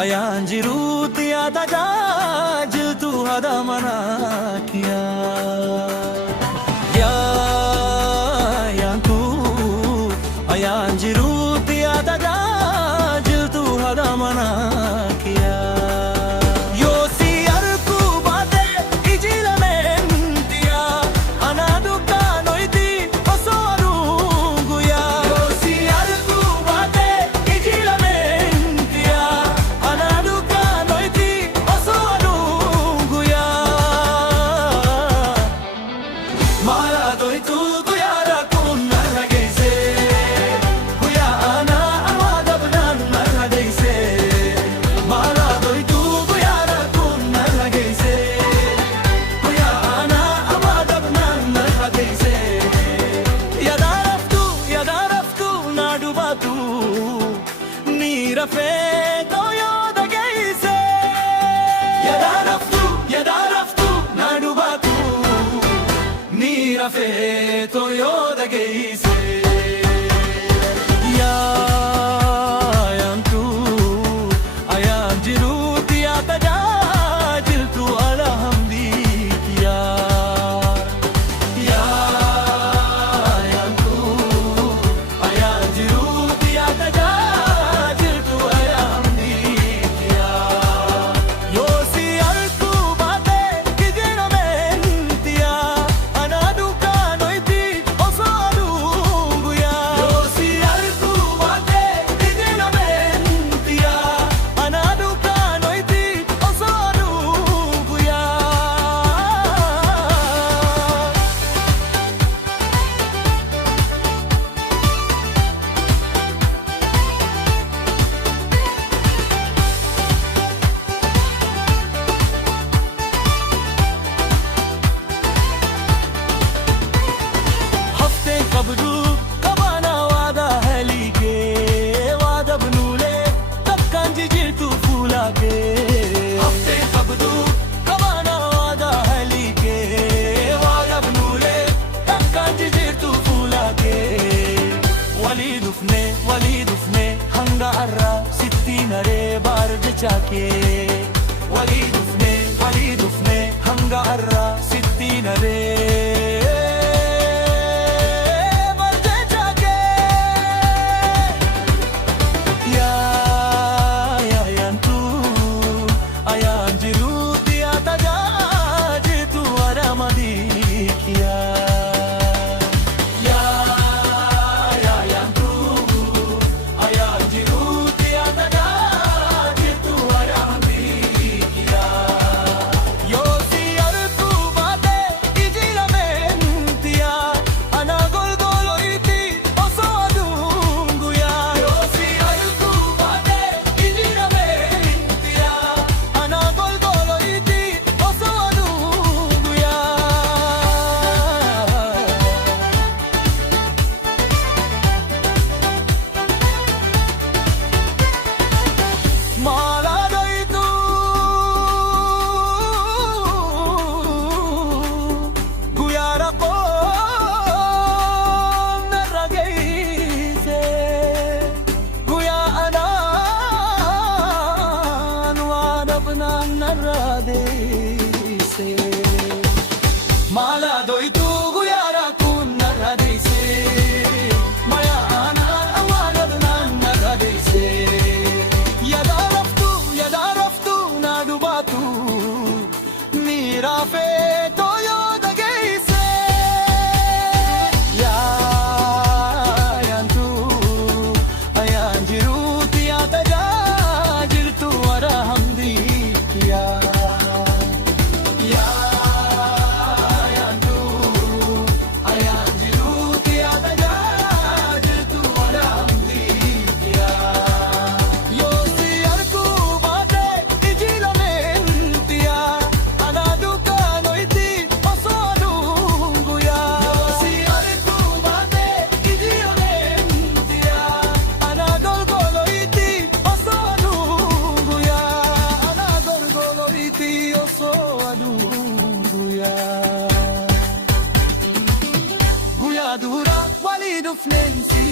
Ayaan jiruutti tajaajiltu haadha manaa kiyyaa. Ayaan jiruutti tajaajiltu haadha manaa kiyyaa. Yoo si arguu baate iji lameen tiyaa anaa dukkaanoyti osoo aduun guyyaa. Yoo si arguu baate iji lameen tiyaa anaa dukkaanoyti osoo aduun guyyaa. Maala toytu guyyaa rakkoon narra geesse. Rafee tooyoo dhageesse. Yaada raftu na dubbatu ni rafee tooyoo dhageesse. Ayaan jiruutti tajaajiltu alhamdulillah. Ayaan jiruutti tajaajiltu walii dhufne hanga arraa sitti naree baarda chaakee. Walii dhufne hanga arraa sitti naree baarda chaakee. Ayaan jiruutti tajaajiltu haadha manaa kiyyaa. Maala doytu guyyaa rakkoon narra deesse. Maya aanaa awwaadabnaan narra deesse. Yaada raftu na dubbatu ni rafee tooyoo dhageesse. Ayaan jiruutti tajaajiltu alhamdulillah. Guyyaa duraa walii dhufneen si